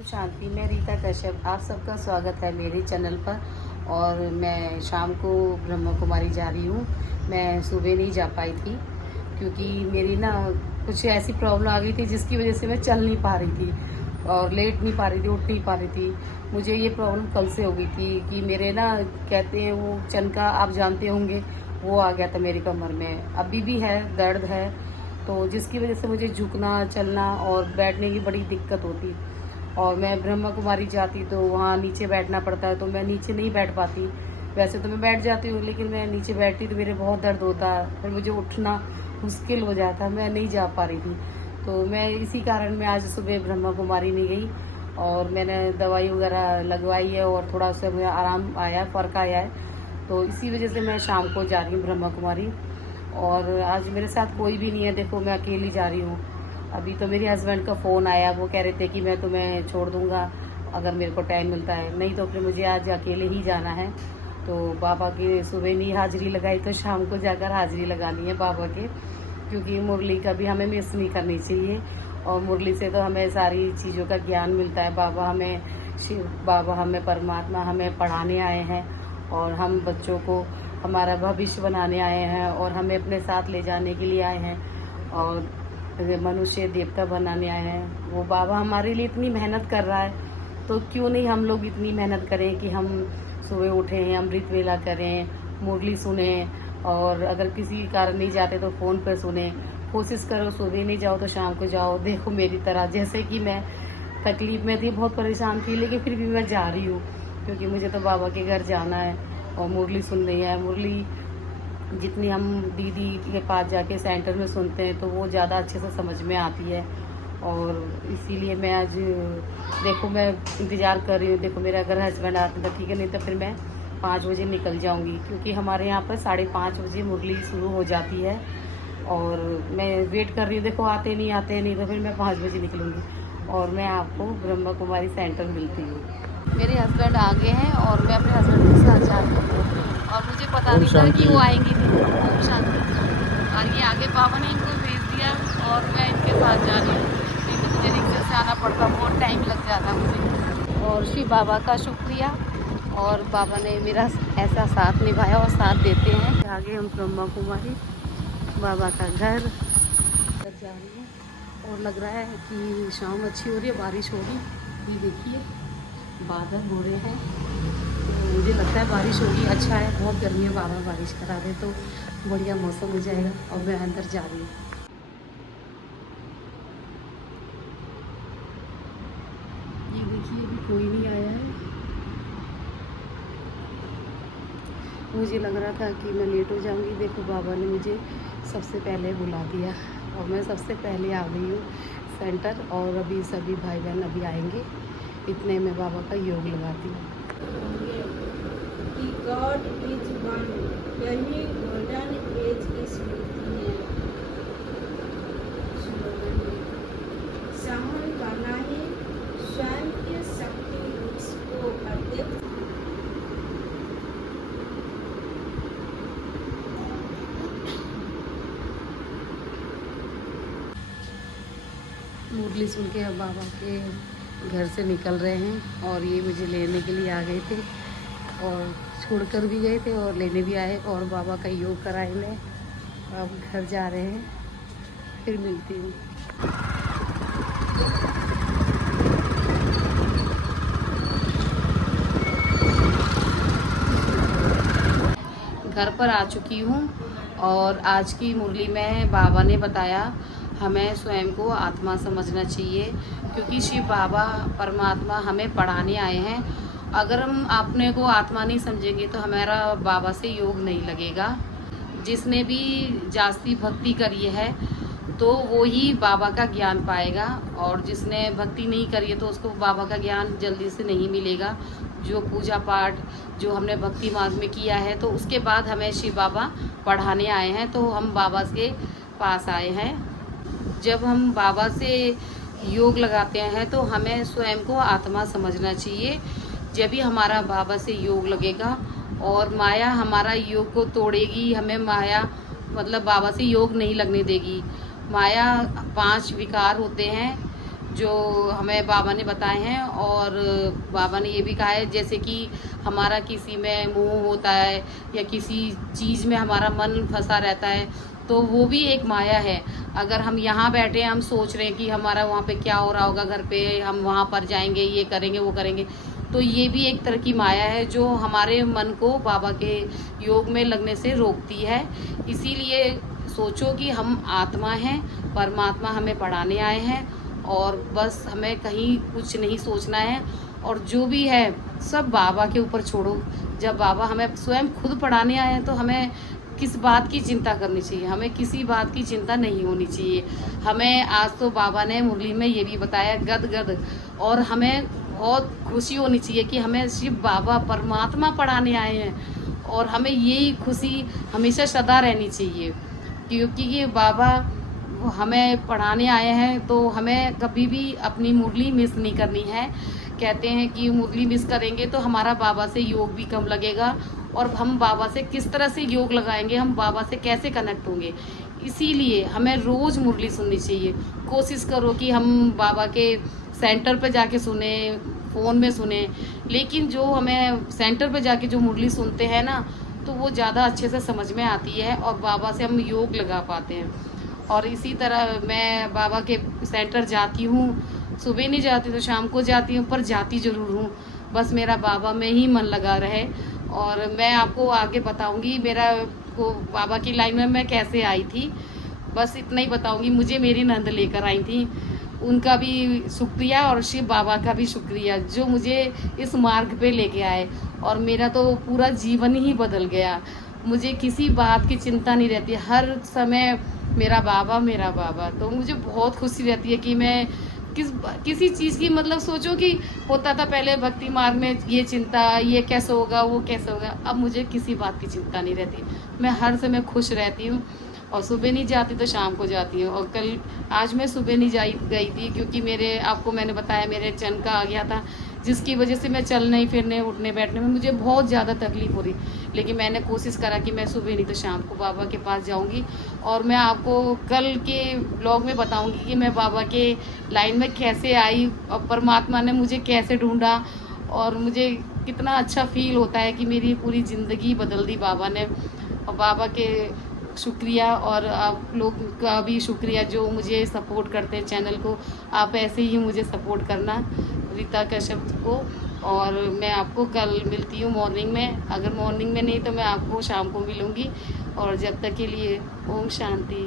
ओम शांति। मैं रीता कश्यप, आप सबका स्वागत है मेरे चैनल पर। और मैं शाम को ब्रह्मा कुमारी जा रही हूँ। मैं सुबह नहीं जा पाई थी क्योंकि मेरी ना कुछ ऐसी प्रॉब्लम आ गई थी जिसकी वजह से मैं चल नहीं पा रही थी और लेट नहीं पा रही थी, उठ नहीं पा रही थी। मुझे ये प्रॉब्लम कल से हो गई थी कि मेरे ना कहते हैं वो चनका, आप जानते होंगे, वो आ गया था मेरी कमर में। अभी भी है, दर्द है, तो जिसकी वजह से मुझे झुकना, चलना और बैठने की बड़ी दिक्कत होती। और मैं ब्रह्मा कुमारी जाती तो वहाँ नीचे बैठना पड़ता है, तो मैं नीचे नहीं बैठ पाती। वैसे तो मैं बैठ जाती हूँ, लेकिन मैं नीचे बैठती तो मेरे बहुत दर्द होता, फिर मुझे उठना मुश्किल हो जाता, मैं नहीं जा पा रही थी। तो मैं इसी कारण मैं आज सुबह ब्रह्मा कुमारी नहीं गई और मैंने दवाई वगैरह लगवाई है और थोड़ा सा मुझे आराम आया, फ़र्क आया है। तो इसी वजह से मैं शाम को जा रही हूँ ब्रह्मा कुमारी। और आज मेरे साथ कोई भी नहीं है, देखो मैं अकेली जा रही हूँ। अभी तो मेरे हस्बैंड का फ़ोन आया, वो कह रहे थे कि मैं तुम्हें छोड़ दूँगा अगर मेरे को टाइम मिलता है, नहीं तो फिर मुझे आज अकेले ही जाना है। तो बाबा की सुबह नहीं हाज़िरी लगाई तो शाम को जाकर हाज़िरी लगानी है बाबा के, क्योंकि मुरली का भी हमें मिस नहीं करनी चाहिए। और मुरली से तो हमें सारी चीज़ों का ज्ञान मिलता है। बाबा हमें शिव, बाबा हमें परमात्मा हमें पढ़ाने आए हैं और हम बच्चों को हमारा भविष्य बनाने आए हैं और हमें अपने साथ ले जाने के लिए आए हैं और मनुष्य देवता बनाने आए हैं। वो बाबा हमारे लिए इतनी मेहनत कर रहा है, तो क्यों नहीं हम लोग इतनी मेहनत करें कि हम सुबह उठें, अमृत वेला करें, मुरली सुने। और अगर किसी कारण नहीं जाते तो फ़ोन पर सुने। कोशिश करो सुबह नहीं जाओ तो शाम को जाओ। देखो मेरी तरह, जैसे कि मैं तकलीफ़ में थी, बहुत परेशान थी, लेकिन फिर भी मैं जा रही हूँ क्योंकि मुझे तो बाबा के घर जाना है और मुरली सुननी है। मुरली जितनी हम दीदी के पास जाके सेंटर में सुनते हैं तो वो ज़्यादा अच्छे से समझ में आती है। और इसीलिए मैं आज देखो मैं इंतज़ार कर रही हूँ। देखो मेरा अगर हस्बैंड आते तो ठीक है, नहीं तो फिर मैं 5 बजे निकल जाऊँगी, क्योंकि हमारे यहाँ पर 5:30 बजे मुरली शुरू हो जाती है। और मैं वेट कर रही हूँ, देखो आते नहीं तो फिर मैं 5 बजे निकलूँगी और मैं आपको ब्रह्मा कुमारी सेंटर मिलती हूँ। मेरे हस्बैंड आ गए हैं और मैं अपने हस्बैंड के साथ जा रही हूँ और मुझे पता नहीं था कि वो आएंगी नहीं। ओम शांति। और ये आगे बाबा ने इनको भेज दिया और मैं इनके साथ जा रही हूँ, नहीं तो मुझे रिक्शे से आना पड़ता, बहुत टाइम लग जाता मुझे। और शिव बाबा का शुक्रिया, और बाबा ने मेरा ऐसा साथ निभाया और साथ देते हैं। आगे हम ब्रह्मा कुमारी बाबा का घर जा रही हूँ और लग रहा है कि शाम अच्छी हो रही है, बारिश होगी। ये देखिए बादल हो रहे हैं, तो मुझे लगता है बारिश होगी। अच्छा है, बहुत गर्मी है, बाबा बारिश करा दे तो बढ़िया मौसम हो जाएगा। और मैं अंदर जा रही हूँ। ये देखिए अभी कोई नहीं आया है। मुझे लग रहा था कि मैं लेट हो जाऊंगी, देखो बाबा ने मुझे सबसे पहले बुला दिया और मैं सबसे पहले आ गई हूँ सेंटर। और अभी सभी भाई बहन अभी आएंगे, इतने में बाबा का योग लगाती हूँ। कि गॉड इज वन, यही गोल्डन एज की स्मृति है। सावन का नहीं, स्वयं के शक्ति रूप को प्रत्यक्ष मुरली सुन के अब बाबा के घर से निकल रहे हैं और ये मुझे लेने के लिए आ गए थे और छोड़कर भी गए थे और लेने भी आए और बाबा का योग कराए ने। अब घर जा रहे हैं, फिर मिलती हूँ। घर पर आ चुकी हूँ और आज की मुरली में बाबा ने बताया हमें स्वयं को आत्मा समझना चाहिए, क्योंकि शिव बाबा परमात्मा हमें पढ़ाने आए हैं। अगर हम अपने को आत्मा नहीं समझेंगे तो हमारा बाबा से योग नहीं लगेगा। जिसने भी जास्ती भक्ति करी है तो वो ही बाबा का ज्ञान पाएगा, और जिसने भक्ति नहीं करी है तो उसको बाबा का ज्ञान जल्दी से नहीं मिलेगा। जो पूजा पाठ जो हमने भक्ति मार्ग में किया है, तो उसके बाद हमें शिव बाबा पढ़ाने आए हैं, तो हम बाबा के पास आए हैं। जब हम बाबा से योग लगाते हैं तो हमें स्वयं को आत्मा समझना चाहिए। जब भी हमारा बाबा से योग लगेगा और माया हमारा योग को तोड़ेगी, हमें माया मतलब बाबा से योग नहीं लगने देगी। माया 5 विकार होते हैं, जो हमें बाबा ने बताए हैं। और बाबा ने ये भी कहा है जैसे कि हमारा किसी में मोह होता है या किसी चीज़ में हमारा मन फंसा रहता है, तो वो भी एक माया है। अगर हम यहाँ बैठे हम सोच रहे हैं कि हमारा वहाँ पे क्या हो रहा होगा, घर पे हम वहाँ पर जाएंगे, ये करेंगे वो करेंगे, तो ये भी एक तरह की माया है जो हमारे मन को बाबा के योग में लगने से रोकती है। इसीलिए सोचो कि हम आत्मा हैं, परमात्मा हमें पढ़ाने आए हैं, और बस हमें कहीं कुछ नहीं सोचना है, और जो भी है सब बाबा के ऊपर छोड़ो। जब बाबा हमें स्वयं खुद पढ़ाने आए हैं तो हमें किस बात की चिंता करनी चाहिए, हमें किसी बात की चिंता नहीं होनी चाहिए। हमें आज तो बाबा ने मुरली में ये भी बताया गद गद, और हमें बहुत खुशी होनी चाहिए कि हमें शिव बाबा परमात्मा पढ़ाने आए हैं, और हमें यही खुशी हमेशा सदा रहनी चाहिए, क्योंकि ये बाबा हमें पढ़ाने आए हैं तो हमें कभी भी अपनी मुरली मिस नहीं करनी है। कहते हैं कि मुरली मिस करेंगे तो हमारा बाबा से योग भी कम लगेगा, और हम बाबा से किस तरह से योग लगाएंगे, हम बाबा से कैसे कनेक्ट होंगे। इसीलिए हमें रोज़ मुरली सुननी चाहिए। कोशिश करो कि हम बाबा के सेंटर पे जाके सुने, फ़ोन में सुने, लेकिन जो हमें सेंटर पे जाके जो मुरली सुनते हैं ना, तो वो ज़्यादा अच्छे से समझ में आती है और बाबा से हम योग लगा पाते हैं। और इसी तरह मैं बाबा के सेंटर जाती हूँ, सुबह नहीं जाती तो शाम को जाती हूँ, पर जाती ज़रूर हूँ। बस मेरा बाबा में ही मन लगा रहे। और मैं आपको आगे बताऊँगी मेरा को बाबा की लाइन में मैं कैसे आई थी, बस इतना ही बताऊँगी। मुझे मेरी नंद लेकर आई थी, उनका भी शुक्रिया और शिव बाबा का भी शुक्रिया जो मुझे इस मार्ग पे लेके आए, और मेरा तो पूरा जीवन ही बदल गया। मुझे किसी बात की चिंता नहीं रहती, हर समय मेरा बाबा। तो मुझे बहुत खुशी रहती है कि मैं किसी चीज़ की, मतलब सोचो कि होता था पहले भक्ति मार्ग में ये चिंता, ये कैसे होगा वो कैसे होगा, अब मुझे किसी बात की चिंता नहीं रहती। मैं हर समय खुश रहती हूँ, और सुबह नहीं जाती तो शाम को जाती हूँ। और आज मैं सुबह नहीं गई थी क्योंकि आपको मैंने बताया मेरे चन का आ गया था, जिसकी वजह से मैं चलने फिरने उठने बैठने में मुझे बहुत ज़्यादा तकलीफ हो रही। लेकिन मैंने कोशिश करा कि मैं सुबह नहीं तो शाम को बाबा के पास जाऊंगी, और मैं आपको कल के ब्लॉग में बताऊंगी कि मैं बाबा के लाइन में कैसे आई और परमात्मा ने मुझे कैसे ढूंढा, और मुझे कितना अच्छा फील होता है कि मेरी पूरी ज़िंदगी बदल दी बाबा ने। और बाबा के शुक्रिया, और आप लोग का भी शुक्रिया जो मुझे सपोर्ट करते हैं चैनल को। आप ऐसे ही मुझे सपोर्ट करना, रीता कश्यप को। और मैं आपको कल मिलती हूँ मॉर्निंग में, अगर मॉर्निंग में नहीं तो मैं आपको शाम को मिलूँगी। और जब तक के लिए ओम शांति।